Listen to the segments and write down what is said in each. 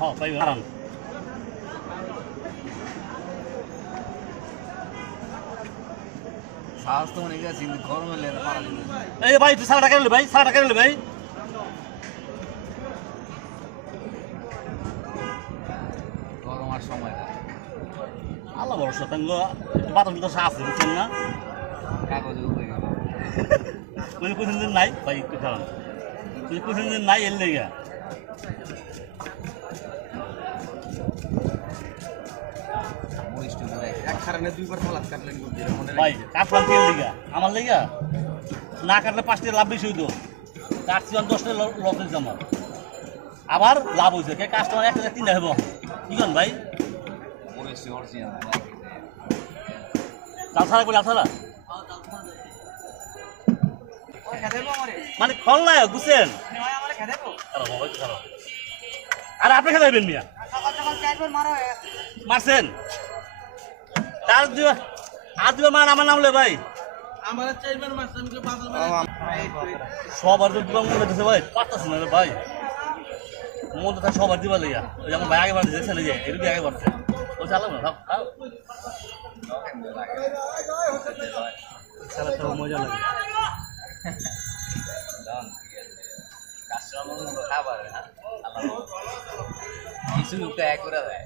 হ্যাঁ ভাই আরাম সাহস তো অনেক আছে কিন্তু গরম হলে পারা যাবে এই ভাই তুই 100 টাকা নিলে ভাই 100 টাকা নিলে ভাই গরম আর সময় না আল্লাহ ভরসা তাঙ্গ বাতাস তো আছে বুঝছেন না কাগজে উপরে গেল তুই কোন দিন নাই ভাই একটু খারাপ তুই কোন দিন নাই এর লেগে এক কারণে দুইবার সালাদ কাটলেন ভাই কাটলাম তেল লেগে আমার লেগে না কাটলে 5 টাকা লাভ বেশি হইতো কাটছি 10 টাকা লস হয়েছে আমার আবার লাভ হয়েছে কে কাস্টমার 1 টাকা 3 হইব কি করেন ভাই মরিচি অরিজিনাল চাল ছাড়া কইলা ছাড়া মানে খল নাই বুঝছেন আর আপনি খেতে যাবেন মিয়া মারছেন তার দিবা আর দিবা মান আমার নাম লে ভাই সবার তো দিবা মনে হচ্ছে ভাই পারতাছ না রে ভাই মন তো সবার দিবা লইয়া ওই যেমন ভাই আগে বাড়ছে দেখছেন এই যে এরবি আগে বাড়ছে ও চালাবো না খাও চালা তো মজা লাগে খাবার কিছু লোক এক করে দেয়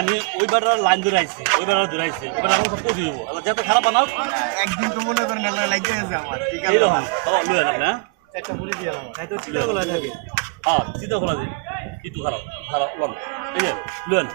আমি ওইবার লাইন ধরাইছি ওইবার ধরাইছি এবার আমার সব পৌঁছে যাবো যত খারাপ বানাও একদিন তো মনে করেন লাগে গেছে আমার এইরকম লুয়ে না একটা বলে দিয়ে তো চিন্তা করা থাকে হ্যাঁ চিন্তা করা যায় কিন্তু খারাপ খারাপ লন ঠিক আছে লুয়েন